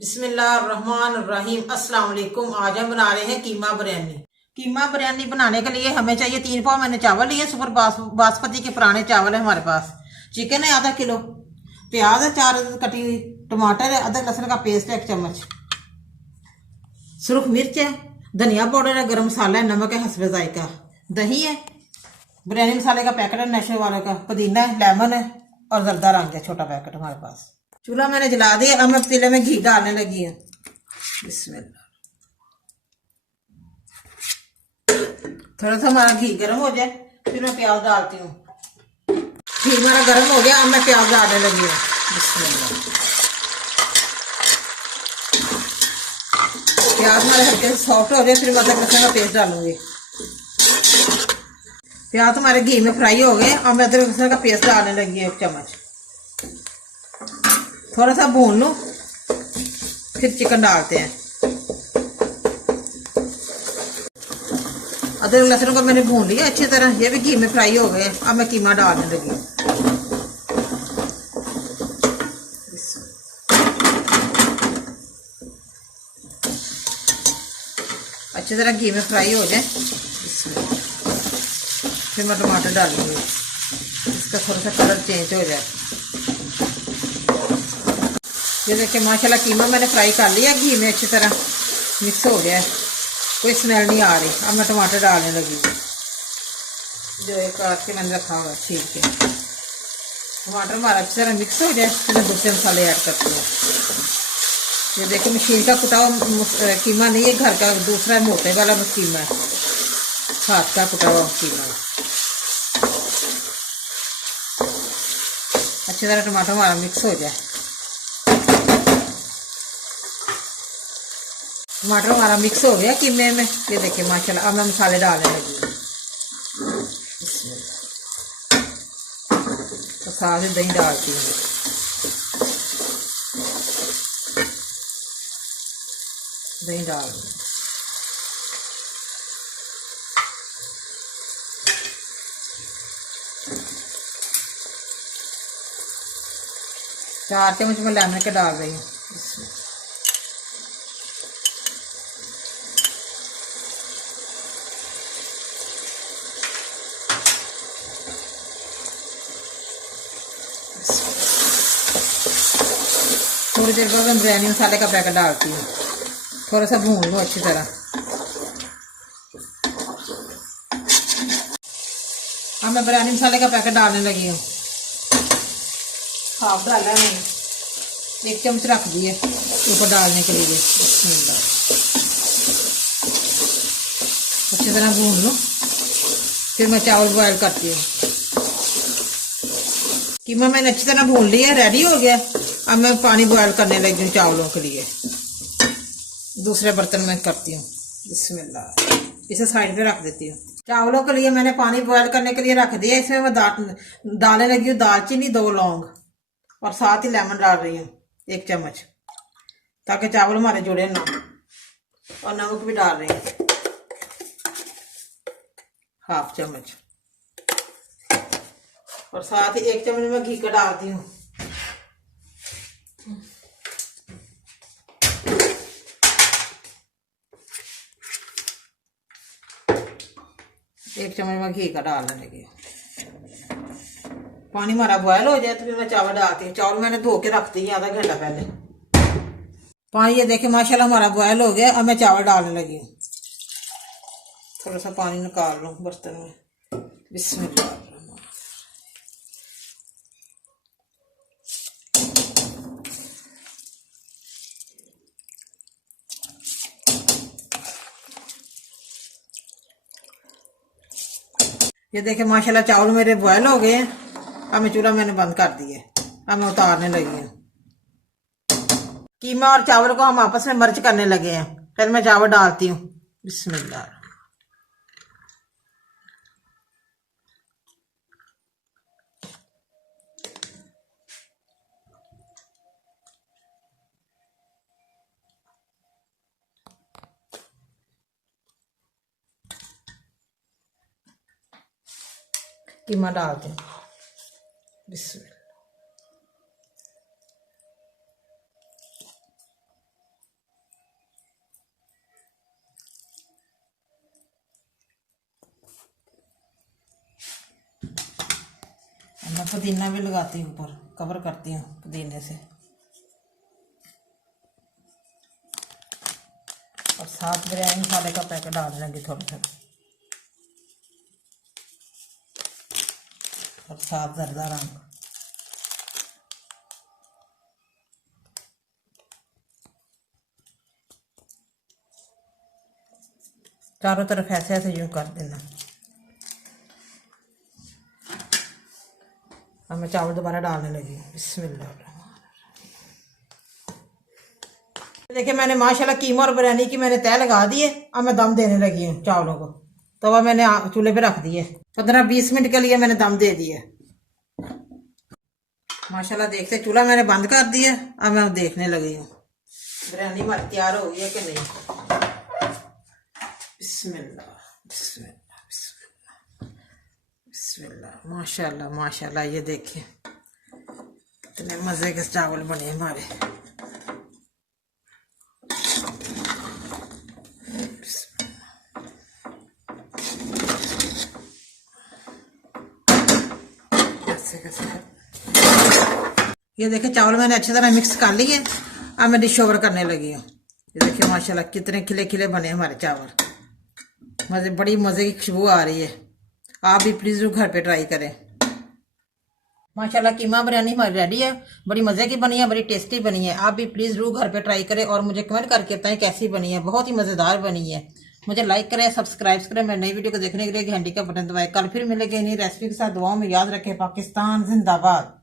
बिस्मिल्लाहिर्रहमानिर्रहीम। अस्सलाम वालेकुम। आज हम बना रहे हैं कीमा बिरयानी। कीमा बिरयानी बनाने के लिए हमें चाहिए 3 पाव मैंने चावल लिए, सुपर बासमती के पुराने चावल है हमारे पास। चिकन है आधा किलो, प्याज है 4 कटी हुई, टमाटर है, अदरक लहसुन का पेस्ट है 1 चम्मच, सुरख मिर्च है, धनिया पाउडर है, गरम मसाला है, नमक है हस्बे जायका, दही है, बिरयानी मसाले का पैकेट है नेशनल वाले का, पुदीना है, लेमन है और जर्दा रंग है छोटा पैकेट हमारे पास। चूल्हा मैंने जला दिया। अब मैं पतीले में घी डालने लगी हूँ। बिस्मिल्लाह। थोड़ा सा हमारा घी गर्म हो जाए फिर मैं प्याज डालती हूँ। घी हमारा गर्म हो गया, अब मैं प्याज डालने लगी हूँ। बिस्मिल्लाह। प्याज हमारे हल्के से सॉफ्ट हो जाए फिर मैं अदरक लहसुन का पेस्ट डालूंगी। प्याज हमारे घी में फ्राई हो गए, अब मैं अदरक लहसुन का पेस्ट डालने लगी हूँ 1 चम्मच। थोड़ा सा भून लूं फिर चिकन डालते हैं। अदरक लहसुन को मैंने भून लिया अच्छी तरह, ये भी घी में फ्राई हो गए। अब मैं कीमा डालने लगी। अच्छी तरह घी में फ्राई हो जाए फिर मैं टमाटर डालूंगी, इसका थोड़ा सा कलर चेंज हो जाए। ये देखिए माशाल्लाह कीमा मैंने फ्राई कर लिया, घी में अच्छी तरह मिक्स हो गया, कोई स्मेल नहीं आ रही। अब मैं टमाटर डालने लगी जो एक काट के मैंने रखा हुआ। ठीक है, टमाटर हमारा अच्छी तरह मिक्स हो जाए फिर मैं दूसरे मसाले ऐड करती हूँ। ये देखिए मशीन का कुटा हुआ कीमा नहीं है, घर का दूसरा मोटे वाला कीमा है, हाथ का कुटा हुआ कीमा है। अच्छी तरह टमाटर हमारा मिक्स हो जाए। टमाटर हमारा मिक्स हो गया कीमे में। ये देखिए माशाल्लाह। अब मैं मसाले डालने लगी तो साथ ही दही डालती हूँ। दही डाल 4 चम्मच मैं लेमन के डाल रही हूँ। थोड़ी देर बाद मैं बिरयानी मसाले का पैकेट डालती हूँ, थोड़ा सा भून लो अच्छी तरह। अब मैं बिरयानी मसाले का पैकेट डालने लगी हूँ। हाफ डाला है मैंने, 1 चम्मच रख दिए ऊपर डालने के लिए। अच्छी तरह भून लो फिर मैं चावल बॉयल करती हूँ। कीमा मैंने अच्छी तरह भून लिया, रेडी हो गया। अब मैं पानी बॉयल करने लगी हूँ चावलों के लिए। दूसरे बर्तन में करती हूँ। बिस्मिल्लाह। इसे साइड पे रख देती हूँ। चावलों के लिए मैंने पानी बॉयल करने के लिए रख दिया। इसमें मैं डालने लगी हूँ दालचीनी 2 लौंग और साथ ही लेमन डाल रही हूँ 1 चम्मच, ताकि चावल हमारे जुड़े ना। और नमक भी डाल रही हूँ हाफ चम्मच, और साथ ही 1 चम्मच मैं घी का डालती हूँ। एक चम्मच मैं घी का डालने लगी। पानी हमारा बॉयल हो जाए तो फिर मैं चावल डालती हूँ। चावल मैंने धो के रख दी आधा घंटा पहले। पानी ये देखे माशाल्लाह हमारा बॉयल हो गया। अब मैं चावल डालने लगी हूँ। थोड़ा सा पानी निकाल लूँ बर्तन में। बिस्मिल्लाह। ये देखे माशाल्लाह चावल मेरे बॉयल हो गए। अब मैं चूल्हा मैंने बंद कर दिया। अब मैं उतारने लगी हूँ। कीमा और चावल को हम आपस में मर्ज करने लगे हैं। फिर मैं चावल डालती हूँ। बिस्मिल्लाह। कीमा डालते हैं। बिस्मिल्लाह। पुदीना भी लगाती हूँ, ऊपर कवर करती हूँ पुदीने से। और साथ बिरयानी मसाले का पैकेट डालने लगी थोड़ा सा, और साथ जर्दा रंग। चारों तरफ ऐसे ऐसे यूं कर देना। अब मैं चावल दोबारा डालने लगी हूँ। बिस्मिल्लाह। देखिए मैंने माशाल्लाह कीमा और बिरयानी की मैंने तय लगा दी है। अब मैं दम देने लगी हूँ चावलों को। तो अब मैंने चूल्हे पे रख दिए, 15-20 मिनट के लिए मैंने दम दे दिया। माशाल्लाह देखते चूल्हा मैंने बंद कर दिया। अब मैं देखने लगी हूँ बिरयानी हमारी तैयार हो गई है कि नहीं। बिस्मिल्लाह बिस्मिल्लाह बिस्मिल्लाह बिस्मिल्लाह। माशाल्लाह माशाल्लाह, ये देखिए कितने मजे के चावल बने हमारे। ये देखिए चावल मैंने अच्छी तरह मिक्स कर लिए। अब मैं डिश ओवर करने लगी हूँ। ये देखिए माशाल्लाह कितने खिले खिले बने हमारे चावल। मजे, बड़ी मजे की खुशबू आ रही है। आप भी प्लीज घर पे ट्राई करें। माशाल्लाह कीमा बिरयानी हमारी रेडी है। बड़ी मजे की बनी है, बड़ी टेस्टी बनी है। आप भी प्लीज जरूर घर पे ट्राई करें और मुझे कमेंट करके बताएं कैसी बनी है। बहुत ही मजेदार बनी है। मुझे लाइक करें, सब्सक्राइब करें। मैं नई वीडियो को देखने के लिए घंटी का बटन दबाएं। कल फिर मिलेंगे नई रेसिपी के साथ। दुआओं में याद रखें। पाकिस्तान जिंदाबाद।